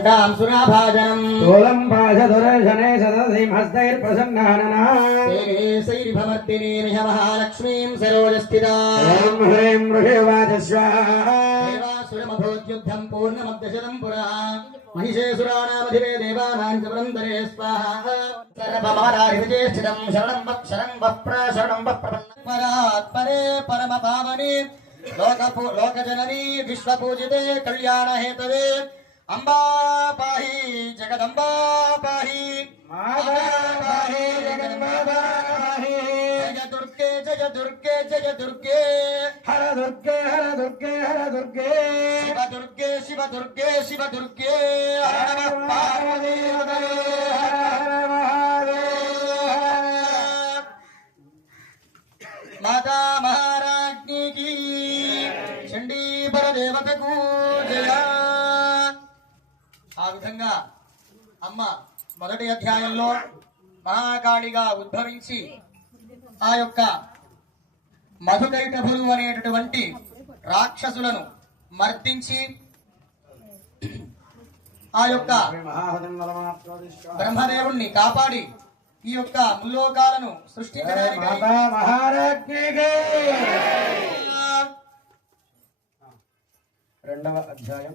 దండాంశునాభాజనం స్థూలం భాషదురర్శనే సదసింహస్తైర్ప్రసన్నాననా. శైరీశైర్భవర్తినీ నిహమహాలక్ష్మీం సరోజస్థితాం. హ్రీం ఋషేవాచస్వాసురమభోద్యుద్ధం పూర్ణమగ్రశతం పురా. మహిషేసురాణామధిరే దేవానాం చ పురందరే స్వాహ. సర్వమరాహిజేష్ఠితం శరణం వక్షరం వప్రాశరణం వప్రపన్నాత్మరే పరమ పావని లోక లోకజననీ విశ్వపూజితే కళ్యాణ హేతవే అంబా పాహి జగదంబా పాహి. మాతా పాహి జగన్మాతా పాహి. జయ దుర్గే జయ దుర్గే జయ దుర్గే హర దుర్గే హర దుర్గే హర దుర్గే శివ దుర్గే శివ దుర్గే శివ దుర్గే హర నమ పార్వతీ హర హర మహాదేవ. మాతా మహారాజ్ఞి కీ. చండీ పరదేవతకు విధంగా అమ్మ మొదటి అధ్యాయంలో మహాకాళిగా ఉద్భవించి ఆ యొక్క మధుకైటభులు అనేటటువంటి రాక్షసులను మర్దించి ఆ యొక్క బ్రహ్మదేవుణ్ణి కాపాడి ఈ యొక్క ముల్లోకాలను సృష్టించడానికి రెండవ అధ్యాయం.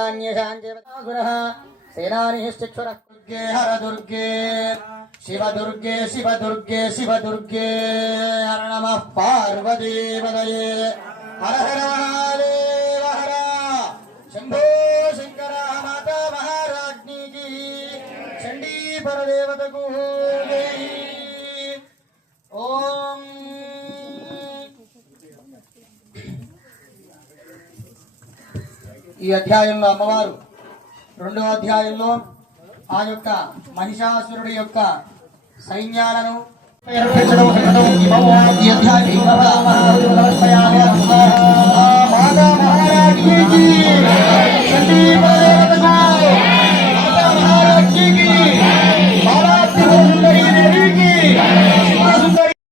నయనత్రేణం జజ్ఞే తథా పావక తేజసా స్వః ప్రవోజుసంధ్యోస్తేజశ్రవణావరణస్య చాన్యేషాం దేవతాసురః సేనానిశ్చక్షురः దుర్గే హర. దుర్గే శివ దుర్గే శివ దుర్గే శివ దుర్గే హర నమః పార్వతీపదయే ఈ అధ్యాయంలో అమ్మవారు రెండో అధ్యాయంలో ఆ యొక్క మహిషాసురుడి యొక్క సైన్యాలను ఈ అధ్యాయం.